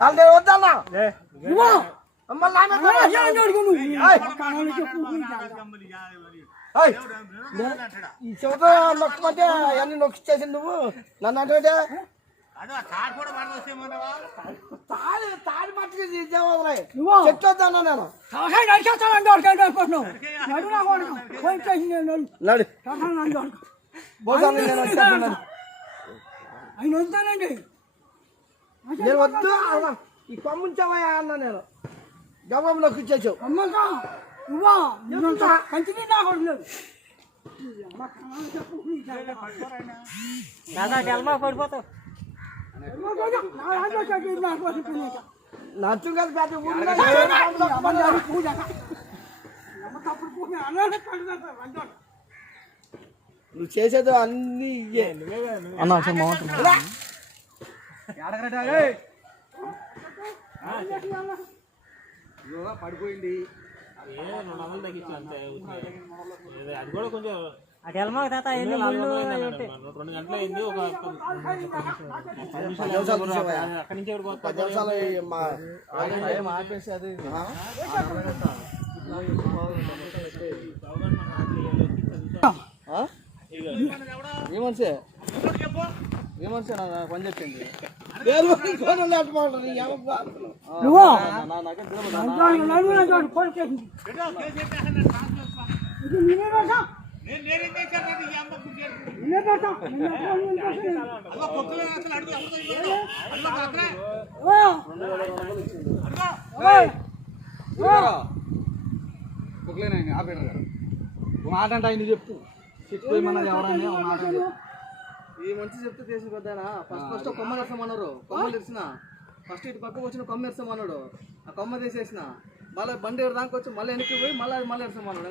వాళ్ళు వద్దన్నా ఈ చెబుతా నొక్కమంటే అవన్నీ నొక్కిచ్చేసి నువ్వు నన్ను అంటే తాడి పట్టుకు చెట్టు వద్దన్నా నేను ఆయన వద్దానండి నేను వద్దు ఈ కొమ్ముంచావా అన్నా నేను గమ్మంలోకి ఇచ్చేసావు పడిపోతావు నచ్చు కదా పెద్ద నువ్వు చేసేది అన్ని పడిపోయింది అది కూడా కొంచెం అటు వెళ్ళమా తాత 2 గంటలు అయింది. ఒక 10 నిమిషాలు అక్కడి నుంచి ఆపేసి అది ఏ మనిషి పని చెప్పింది మాట అంటే ఆయన చెప్పు చెప్పేమన్నది ఎవరని మాట ఈ మంచి చెప్తే చేసి పెద్దనా ఫస్ట్ కొమ్మ తెస్తామన్నారు. కొమ్మ తెరిచిన ఫస్ట్ ఇటు పక్కకు వచ్చిన కొమ్మ ఎస్తామన్నాడు. ఆ కొమ్మ తీసేసిన మళ్ళీ బండి దానికి వచ్చి మళ్ళీ వెనక్కి పోయి మళ్ళీ ఎస్తామన్నాడు.